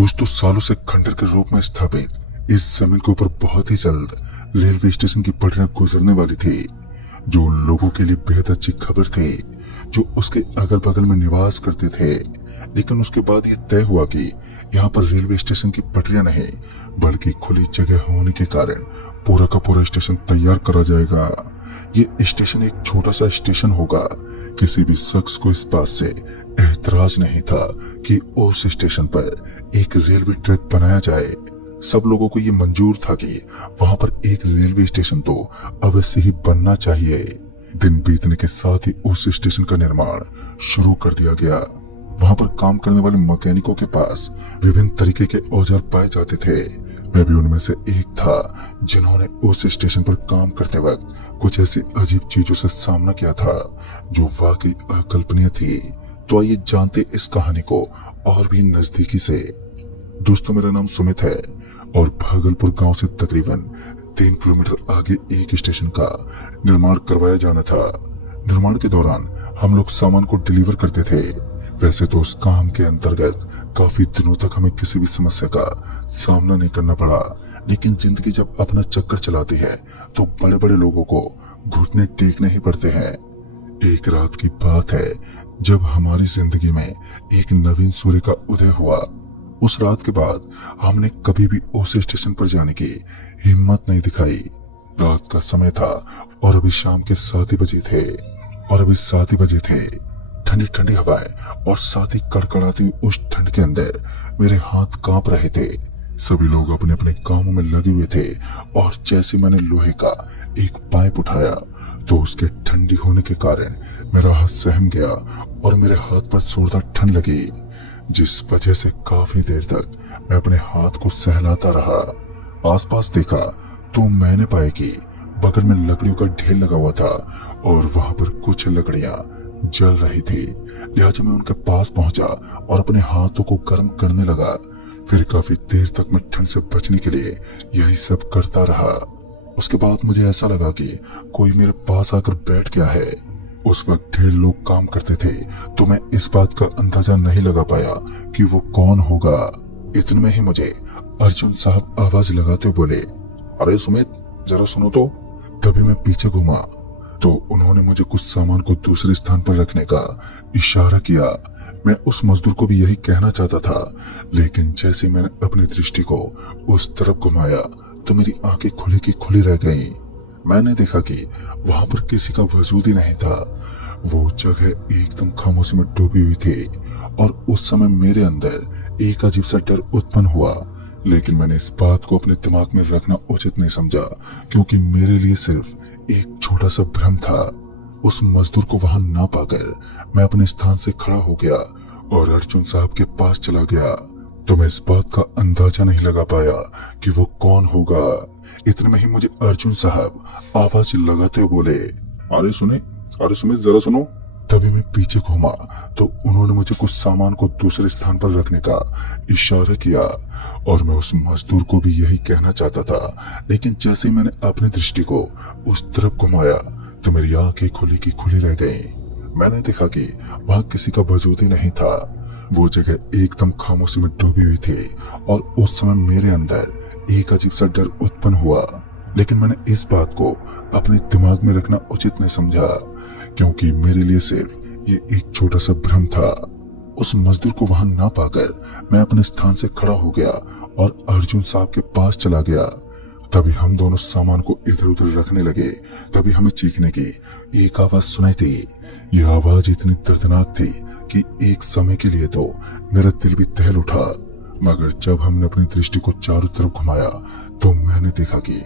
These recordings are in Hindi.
दोस्तों, सालों से खंडर के रूप में स्थापित इस जमीन के ऊपर बहुत ही जल्द रेलवे स्टेशन की पटरियां गुजरने वाली थी, जो लोगों के लिए बेहद अच्छी खबर थी, जो उसके अगल बगल में निवास करते थे। लेकिन उसके बाद ये तय हुआ कि यहाँ पर रेलवे स्टेशन की पटरियां नहीं, बल्कि खुली जगह होने के कारण पूरा का पूरा स्टेशन तैयार करा जाएगा। ये स्टेशन एक छोटा सा स्टेशन होगा। किसी भी शख्स को इस बात से एतराज नहीं था कि उस स्टेशन पर एक रेलवे ट्रैक बनाया जाए। सब लोगों को ये मंजूर था कि वहां पर एक रेलवे स्टेशन तो अवश्य ही बनना चाहिए। दिन बीतने के साथ ही उस स्टेशन का निर्माण शुरू कर दिया गया। वहां पर काम करने वाले मैकेनिकों के पास विभिन्न तरीके के औजार पाए जाते थे। मैं भी उनमें से एक था जिन्होंने उस स्टेशन पर काम करते वक्त कुछ ऐसी अजीब चीजों से सामना किया था जो वाकई अकल्पनीय थी। तो आइए जानते इस कहानी को और भी नजदीकी से। दोस्तों, मेरा नाम सुमित है और भागलपुर गांव से तकरीबन 3 किलोमीटर आगे एक स्टेशन का निर्माण करवाया जाना था। निर्माण के दौरान हम लोग सामान को डिलीवर करते थे। वैसे तो उस काम के अंतर्गत काफी दिनों तक हमें किसी भी समस्या का सामना नहीं करना पड़ा, लेकिन जिंदगी जब अपना चक्कर चलाती है तो बड़े बड़े लोगों को घुटने टेकने ही पड़ते हैं। एक रात की बात है जब हमारी जिंदगी में एक नवीन सूर्य का उदय हुआ। उस रात के बाद हमने कभी भी उस स्टेशन पर जाने की हिम्मत नहीं दिखाई। रात का समय था और अभी शाम के 7 ही बजे थे। ठंडी ठंडी हवाएं और साथ ही कड़कड़ाती उस ठंड के अंदर मेरे हाथ कांप रहे थे। सभी लोग अपने अपने कामों में लगे हुए थे और जैसे मैंने लोहे का एक पाइप उठाया तो उसके ठंडी होने के कारण मेरा हाथ सहम गया और मेरे हाथ पर जोरदार ठंड लगी, जिस वजह से काफी देर तक मैं अपने हाथ को सहलाता रहा। आसपास देखा तो मैंने पाया कि बगल में लकड़ियों का ढेर लगा हुआ था और वहां पर कुछ लकड़ियां जल रही थी। लिहाजा मैं उनके पास पहुंचा और अपने हाथों को गर्म करने लगा। फिर काफी देर तक मैं ठंड से बचने के लिए यही सब करता रहा। उसके बाद मुझे ऐसा लगा कि कोई मेरे पास आकर बैठ गया है। उस वक्त ढेर लोग काम करते थे तो मैं इस बात का अंदाजा नहीं लगा पाया कि वो कौन होगा। इतने में ही मुझे अर्जुन साहब आवाज लगाते हुए बोले, अरे सुमित, जरा सुनो तो। तभी मैं पीछे घूमा तो उन्होंने मुझे कुछ सामान को दूसरे स्थान पर रखने का इशारा किया। मैं उस मजदूर को भी यही कहना चाहता था, लेकिन जैसे मैंने अपनी दृष्टि को उस तरफ घुमाया तो मेरी आंखें खुली की खुली रह गईं। मैंने देखा कि वहां पर किसी का वजूद ही नहीं था। वो जगह एकदम खामोशी में डूबी हुई थी और उस समय मेरे अंदर एक अजीब सा डर उत्पन्न हुआ, लेकिन मैंने इस बात को अपने दिमाग में रखना उचित नहीं समझा, क्योंकि मेरे लिए सिर्फ एक छोटा सा भ्रम था। उस मजदूर को वहां ना पाकर मैं अपने स्थान से खड़ा हो गया और अर्जुन साहब के पास चला गया। तो मैं इस बात का अंदाजा नहीं लगा पाया कि वो कौन होगा। इतने में ही मुझे अर्जुन साहब आवाज लगाते हुए बोले, अरे सुमित, जरा सुनो। तभी मैं पीछे घूमा तो उन्होंने मुझे कुछ सामान को दूसरे स्थान पर रखने का इशारा किया और मैं उस मजदूर को भी यही कहना चाहता था, लेकिन जैसे ही मैंने अपनी दृष्टि को उस तरफ घुमाया तो मेरी आंखें खुली की खुली रह गईं। मैंने देखा कि वहां किसी का वजूद ही नहीं था। वो जगह एकदम खामोशी में डूबी हुई थी और उस समय मेरे अंदर एक अजीब सा डर उत्पन्न हुआ, लेकिन मैंने इस बात को अपने दिमाग में रखना उचित नहीं समझा, क्योंकि मेरे लिए सिर्फ ये एक छोटा सा भ्रम था। उस मजदूर को वहां ना पाकर मैं अपने स्थान से खड़ा हो गया और अर्जुन साहब के पास चला गया। तभी हम दोनों सामान को इधर उधर रखने लगे। तभी हमें चीखने की एक आवाज सुनाई दी। यह आवाज इतनी दर्दनाक थी कि एक समय के लिए तो मेरा दिल भी दहल उठा, मगर जब हमने अपनी दृष्टि को चारों तरफ घुमाया तो मैंने देखा कि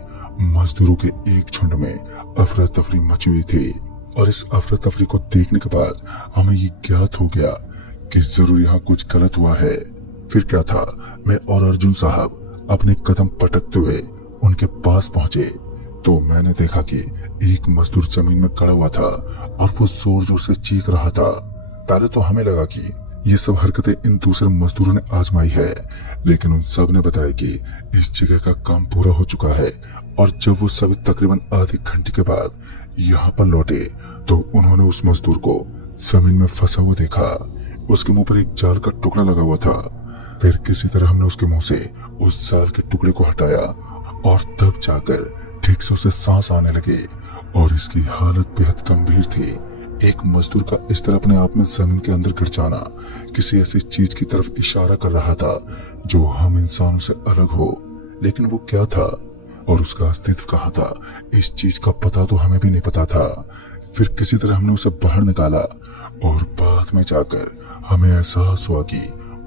मजदूरों के एक झुंड में अफरा तफरी मची हुई थी और इस अफरा तफरी को देखने के बाद हमें ये ज्ञात हो गया कि जरूर यहाँ कुछ गलत हुआ है। फिर क्या था, मैं और अर्जुन साहब अपने कदम पटकते हुए उनके पास पहुंचे तो मैंने देखा कि एक मजदूर जमीन में खड़ा हुआ था और वो जोर जोर से चीख रहा था। पहले तो हमें लगा कि ये सब हरकतें इन दूसरे मजदूरों ने आजमाई है, लेकिन उन सब ने बताया कि इस जगह का काम पूरा हो चुका है और जब वो सभी तकरीबन आधे घंटे के बाद यहाँ पर लौटे तो उन्होंने उस मजदूर को जमीन में फंसा हुआ देखा। उसके मुंह पर एक जाल का टुकड़ा लगा हुआ था। फिर किसी तरह हमने उसके मुंह से उस जाल के टुकड़े को हटाया और तब जाकर ठीक से उसे सांस आने लगे और इसकी हालत बेहद गंभीर थी। एक मजदूर का इस तरह अपने आप में जमीन के अंदर गिर जाना किसी ऐसी चीज की तरफ इशारा कर रहा था जो हम इंसानों से अलग हो, लेकिन वो क्या था और उसका अस्तित्व कहाँ था, इस चीज का पता तो हमें भी नहीं पता था। फिर किसी तरह हमने उसे बाहर निकाला और बाद में जाकर हमें एहसास हुआ कि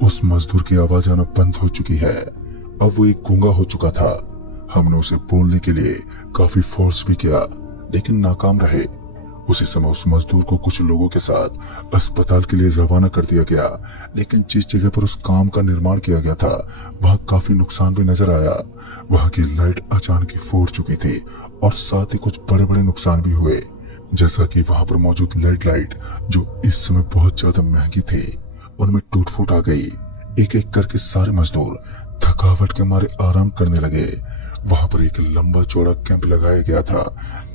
उस मजदूर की आवाज आना बंद हो चुकी है। अब वो एक गूंगा हो चुका था। हमने उसे बोलने के लिए काफी फोर्स भी किया लेकिन नाकाम रहे। उसी समय उस मजदूर को कुछ लोगों के साथ अस्पताल के लिए रवाना कर दिया गया, लेकिन जिस जगह पर उस काम का निर्माण किया गया था वहां काफी नुकसान भी नजर आया। वहां की लाइट अचानक ही फूट चुकी थी और साथ ही कुछ बड़े बड़े नुकसान भी हुए, जैसा कि वहां पर मौजूद लेड लाइट जो इस समय बहुत ज्यादा महंगी थी उनमें टूट फूट आ गई। एक एक करके सारे मजदूर थकावट के मारे आराम करने लगे। वहां पर एक लंबा चौड़ा कैंप लगाया गया था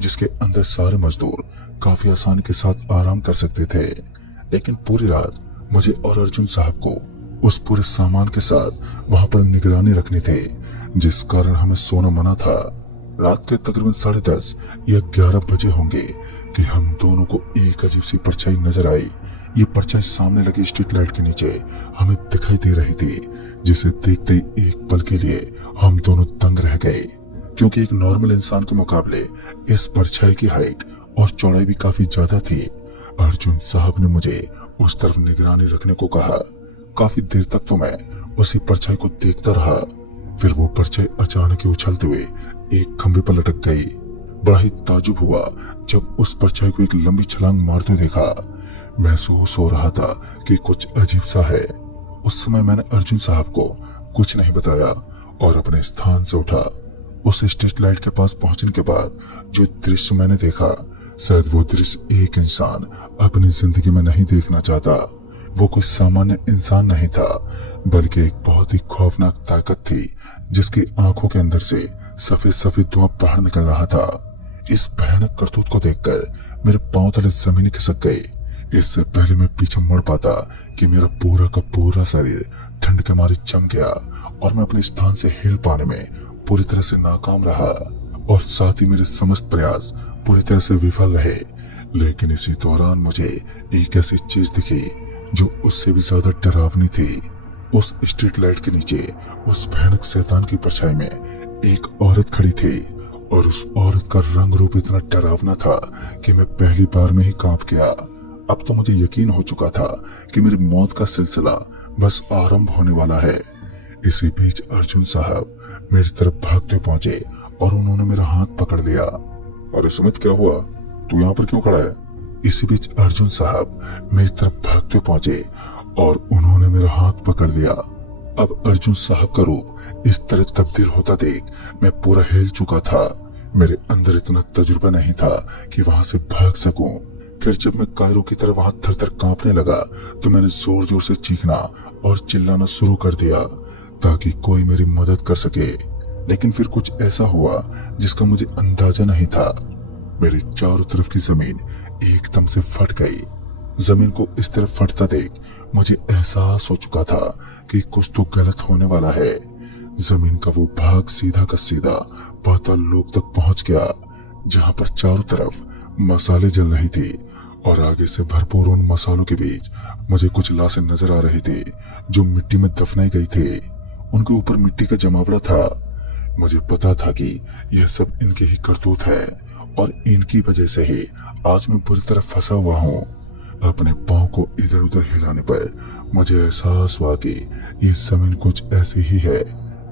जिसके अंदर सारे मजदूर काफी आसानी के साथ आराम कर सकते थे, लेकिन पूरी रात मुझे और अर्जुन साहब को उस पूरे सामान के साथ वहां पर निगरानी रखनी थी, जिस कारण हमें सोना मना था। रात के तकरीबन 10:30 या 11 बजे होंगे कि हम दोनों को एक अजीब सी परछाई नजर आई। ये परछाई सामने लगी स्ट्रीट लाइट के नीचे हमें दिखाई दे रही थी, जिसे देखते ही एक पल के लिए हम दोनों दंग रह गए, क्योंकि एक नॉर्मल इंसान के मुकाबले इस परछाई की हाइट और चौड़ाई भी काफी ज्यादा थी। अर्जुन साहब ने मुझे उस तरफ निगरानी रखने को कहा। काफी देर तक तो मैं उसी परछाई को देखता रहा। फिर वो परछाई अचानक ही उछलते हुए एक खंभे पर लटक गई। बड़ा ही ताजुब हुआ जब उस परछाई को एक लंबी छलांग मारते देखा। महसूस हो रहा था कि कुछ अजीब सा है। उस समय मैंने अर्जुन साहब को कुछ नहीं बताया और अपने स्थान से उठा। उस स्ट्रीट लाइट के पास पहुंचने के बाद जो दृश्य मैंने देखा, शायद वो दृश्य एक इंसान अपनी जिंदगी में नहीं देखना चाहता। वो कोई सामान्य इंसान नहीं था, बल्कि एक बहुत ही खौफनाक ताकत थी जिसकी आंखों के अंदर से सफेद सफेद धुआं बाहर निकल रहा था। इस भयानक करतूत को देखकर मेरे पांव तले जमीन खिसक गई। इससे पहले मैं पीछे मुड़ पाता कि मेरा पूरा का पूरा शरीर ठंड के मारे जम गया और मैं अपने स्थान से हिल पाने में पूरी तरह से नाकाम रहा और साथ ही मेरे समस्त प्रयास पूरी तरह से विफल रहे। लेकिन इसी दौरान मुझे एक ऐसी चीज दिखी जो उससे भी ज्यादा डरावनी थी। उस स्ट्रीट लाइट के नीचे उस भयानक शैतान की परछाई में एक औरत खड़ी थी और उस औरत का रंग रूप इतना डरावना था कि मैं पहली बार में ही कांप गया। अब तो मुझे यकीन हो चुका था कि मेरी मौत का सिलसिला बस आरंभ होने वाला है। इसी बीच अर्जुन साहब मेरी तरफ भागते पहुंचे और उन्होंने मेरा हाथ पकड़ लिया। अरे सुमित, क्या हुआ? तू यहाँ पर क्यों खड़ा है? इसी बीच अर्जुन साहब मेरी तरफ भागते पहुंचे और उन्होंने मेरा हाथ पकड़ लिया। अब अर्जुन साहब का रूप इस तरह तब्दील होता देख मैं पूरा हिल चुका था। मेरे अंदर इतना तजुर्बा नहीं था कि वहां से भाग सकूं। फिर जब मैं कायरों की तरह वहां थर थर कांपने लगा तो मैंने जोर जोर से चीखना और चिल्लाना शुरू कर दिया ताकि कोई मेरी मदद कर सके। लेकिन फिर कुछ ऐसा हुआ जिसका मुझे अंदाजा नहीं था। मेरे चारों तरफ की जमीन एकदम से फट गई। जमीन को इस तरह फटता देख मुझे एहसास हो चुका था कि कुछ तो गलत होने वाला है। जमीन का वो भाग सीधा का सीधा पाताल लोक तक पहुंच गया, जहां पर चारों तरफ मसाले जल रही थी और आगे से भरपूर उन मसालों के बीच मुझे कुछ लाशें नजर आ रही थी जो मिट्टी में दफनाई गई थी। उनके ऊपर मिट्टी का जमावड़ा था। मुझे पता था कि यह सब इनके ही करतूत है और इनकी वजह से ही आज मैं बुरी तरह फंसा हुआ हूँ। अपने पांव को इधर उधर हिलाने पर मुझे एहसास हुआ कि ये जमीन कुछ ऐसी ही है,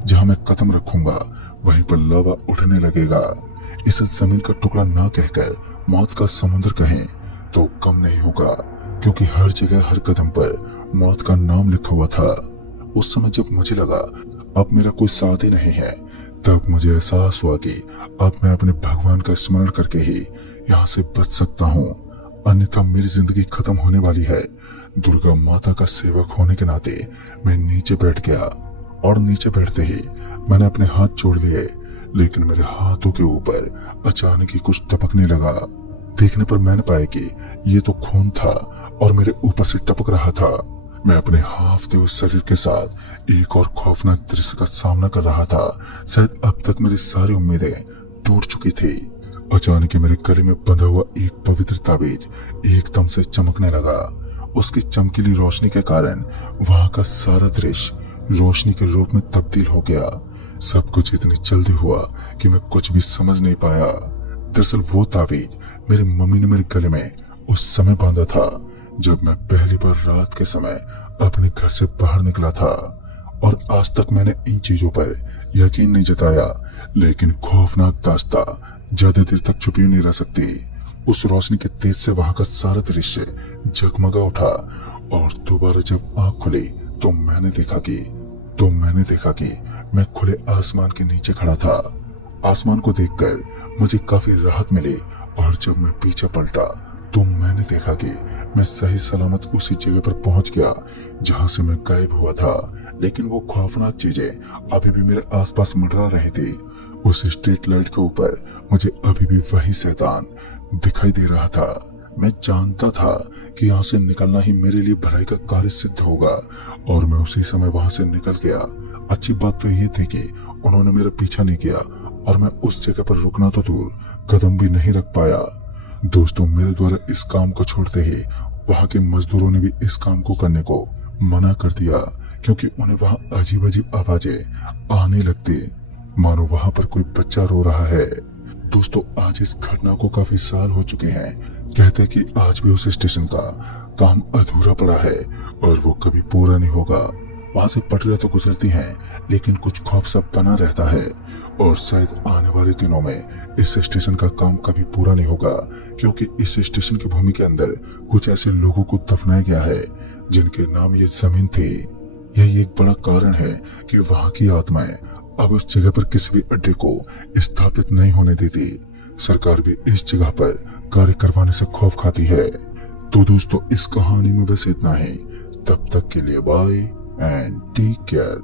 जहां मैं कदम रखूंगा वहीं पर लावा उठने लगेगा। इस जमीन का टुकड़ा ना कहकर मौत का समुद्र कहें तो कम नहीं होगा, क्योंकि हर जगह हर कदम पर मौत का नाम लिखा हुआ था। उस समय जब मुझे लगा अब मेरा कोई साथ ही नहीं है, तब मुझे एहसास हुआ कि अब मैं अपने भगवान का स्मरण करके ही यहाँ से बच सकता हूँ, अन्यथा मेरी जिंदगी खत्म होने वाली है। दुर्गा माता का सेवक होने के नाते मैं नीचे बैठ गया और नीचे बैठते ही मैंने अपने हाथ जोड़ लिए, लेकिन मेरे हाथों के ऊपर अचानक ही कुछ टपकने लगा। देखने पर मैंने पाया कि ये तो खून था और मेरे ऊपर से टपक रहा था। मैं अपने हांफते हुए शरीर के साथ एक और खौफनाक दृश्य का सामना कर रहा था। शायद अब तक मेरी सारी उम्मीदें टूट चुकी थी। अचानक ही मेरे गले में बंधा हुआ एक पवित्र ताबीज एकदम से चमकने लगा। उसकी चमकीली रोशनी के कारण वहां का सारा दृश्य रोशनी के रूप में तब्दील हो गया। सब कुछ इतनी जल्दी हुआ कि मैं कुछ भी समझ नहीं पाया। दरअसल वो ताबीज मेरी मम्मी ने मेरे गले में उस समय बांधा था जब मैं पहली बार रात के समय अपने घर से बाहर निकला था। और आज तक मैंने इन चीजों पर यकीन नहीं जताया, लेकिन खौफनाक दास्तां ज्यादा देर तक छुपी नहीं रह सकती। उस रोशनी के तेज से वहां का सारा दृश्य जगमगा उठा और दोबारा जब आंख खुली तो मैंने देखा कि मैं खुले आसमान के नीचे खड़ा था। आसमान को देखकर मुझे काफी राहत मिली और जब मैं पीछे पलटा तो मैंने देखा कि मैं सही सलामत उसी जगह पर पहुंच गया जहां से मैं गायब हुआ था। लेकिन वो खौफनाक चीजें अभी भी मेरे आसपास मंडरा रही थी। उस स्ट्रीट लाइट के ऊपर मुझे अभी भी वही शैतान दिखाई दे रहा था। मैं जानता था कि यहाँ से निकलना ही मेरे लिए भलाई का कार्य सिद्ध होगा और मैं उसी समय वहां से निकल गया। अच्छी बात तो ये थी कि उन्होंने मेरा पीछा नहीं किया और मैं उस जगह पर रुकना तो दूर कदम भी नहीं रख पाया। दोस्तों, मेरे द्वारा इस काम को छोड़ते ही वहां के मजदूरों ने भी इस काम को करने को मना कर दिया, क्योंकि उन्हें वहां अजीब अजीब आवाजें आने लगती, मानो वहां पर कोई बच्चा रो रहा है। दोस्तों, आज इस घटना को काफी साल हो चुके हैं। कहते कि आज भी उस स्टेशन का काम अधूरा पड़ा है और वो कभी पूरा नहीं होगा। वहां से पटरियां तो गुजरती हैं, लेकिन कुछ खौफ सब बना रहता है और शायद आने वाले दिनों में इस स्टेशन का काम कभी पूरा नहीं होगा, क्योंकि इस स्टेशन की भूमि के अंदर कुछ ऐसे लोगों को दफनाया गया है जिनके नाम ये जमीन थी। यही एक बड़ा कारण है कि वहां की आत्माएं अब उस जगह पर किसी भी अड्डे को स्थापित नहीं होने देती। सरकार भी इस जगह पर कार्य करवाने से खौफ खाती है। तो दोस्तों, इस कहानी में बस इतना ही। तब तक के लिए बाय एंड टेक केयर।